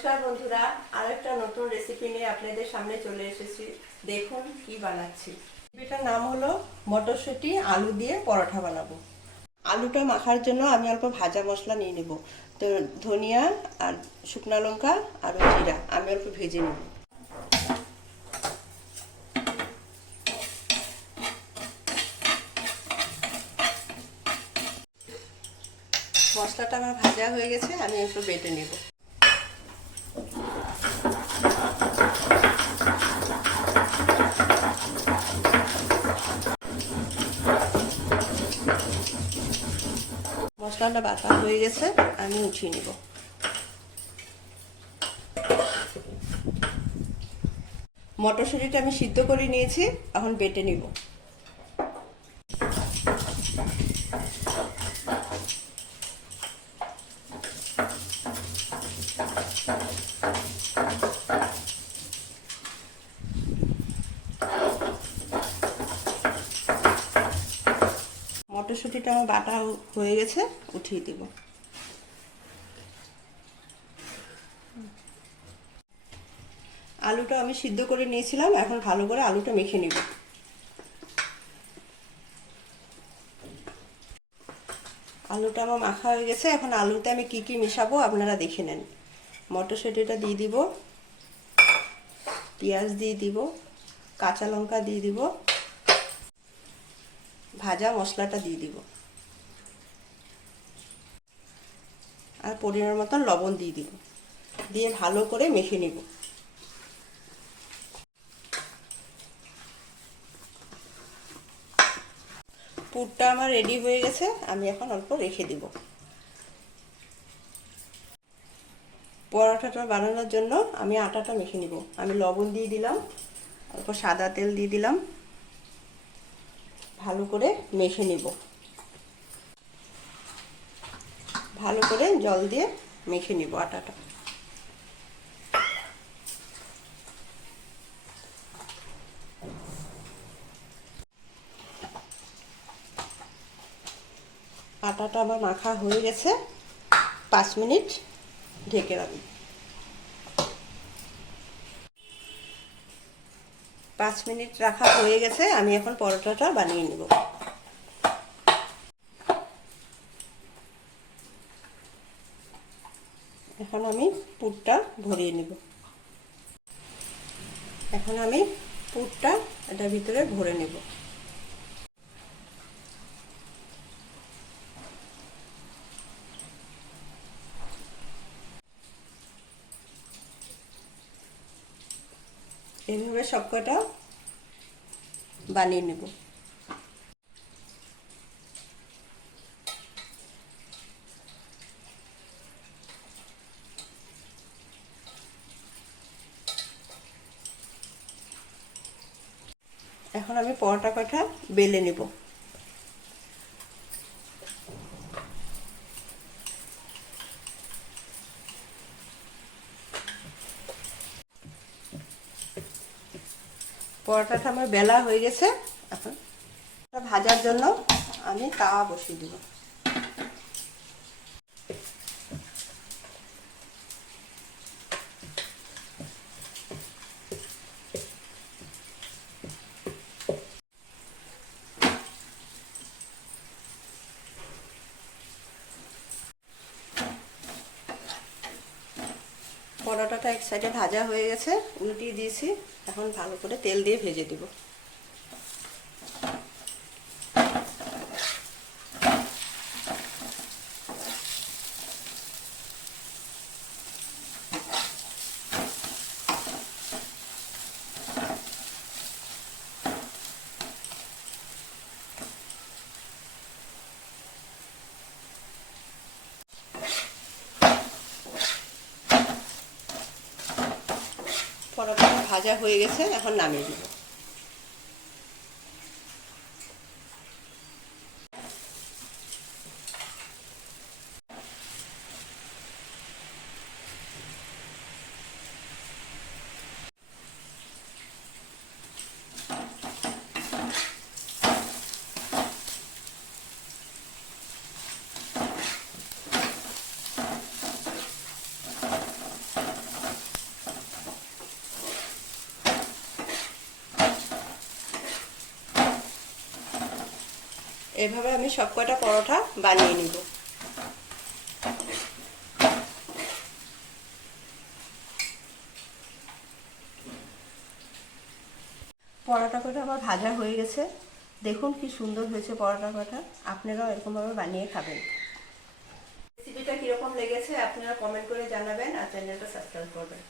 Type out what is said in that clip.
নমস্কার বন্ধুরা, আরেকটা নতুন রেসিপি নিয়ে আপনাদের সামনে চলে এসেছি। দেখুন কি বানাচ্ছি। রেসিপিটার নাম হলো মটরশুঁটি আলু দিয়ে পরোটা বানাবো। আলুটা মাখার জন্য আমি অল্প ভাজা মশলা নিয়ে নেব। তো ধনিয়া আর শুকনো লঙ্কা আর জিরা আমি অল্প ভেজে নেব। মশলাটা আমার ভাজা হয়ে গেছে, আমি একটু বেটে নেব। মশলাটা বাটা হয়ে গেছে, আমি উঠিয়ে নেব। মটরশুঁটিটা আমি সিদ্ধ করে নিয়েছি, এখন বেটে নিব। মটরশুঁটিটা আমার বাটা হয়ে গেছে, উঠিয়ে দেব। আলুটা আমি সিদ্ধ করে নিয়েছিলাম, এখন ভালো করে আলুটা মেখে নিব। আলুটা আমার মাখা হয়ে গেছে, এখন আলুতে আমি কি কি মেশাবো আপনারা দেখে নেন। মটরশুঁটিটা দিয়ে দিব, পেঁয়াজ দিয়ে দিব, কাঁচা লঙ্কা দিয়ে দিব, ভাজা মশলাটা দিয়ে দিব, আর পরিমাণ মতন লবণ দিয়ে দিব। দিয়ে ভালো করে মেখে নিব। পুরটা আমার রেডি হয়ে গেছে, আমি এখন অল্প রেখে দিব। পরোটাটা বানানোর জন্য আমি আটাটা মেখে নিব। আমি লবণ দিয়ে দিলাম, অল্প সাদা তেল দিয়ে দিলাম, ভালো করে মেখে নিব। ভালো করে জল দিয়ে মেখে নিব আটাটা। আটাটা আমার মাখা হয়ে গেছে, 5 মিনিট ঢেকে রাখব। 5 মিনিট রাখা হয়ে গেছে, আমি এখন পরোটাটা বানিয়ে নেব। এখন আমি পুরটা ভরিয়ে নেব। এখন আমি পুরটা এটার ভিতরে ভরে নেব। এইভাবে সবকটা বানিয়ে নেব। এখন আমি পরোটা কটা বেলে নেব। পরোটাটা আমার বেলা হয়ে গেছে, এখন ভাজার জন্য আমি তাওয়া বসিয়ে দেব। পরোটাটা এক সাইডে ভাজা হয়ে গেছে, উল্টিয়ে দিয়েছি। এখন ভালো করে তেল দিয়ে ভেজে দেব। পরোটাটা ভাজা হয়ে গেছে, এখন নামিয়ে দেব। এভাবে আমি সব কটা পরোটা বানিয়ে নিব। পরোটা কটা আমার ভাজা হয়ে গেছে। দেখুন কি সুন্দর হয়েছে পরোটা কটা। আপনারাও এরকমভাবে বানিয়ে খাবেন। রেসিপিটা কীরকম লেগেছে আপনারা কমেন্ট করে জানাবেন আর চ্যানেলটা সাবস্ক্রাইব করবেন।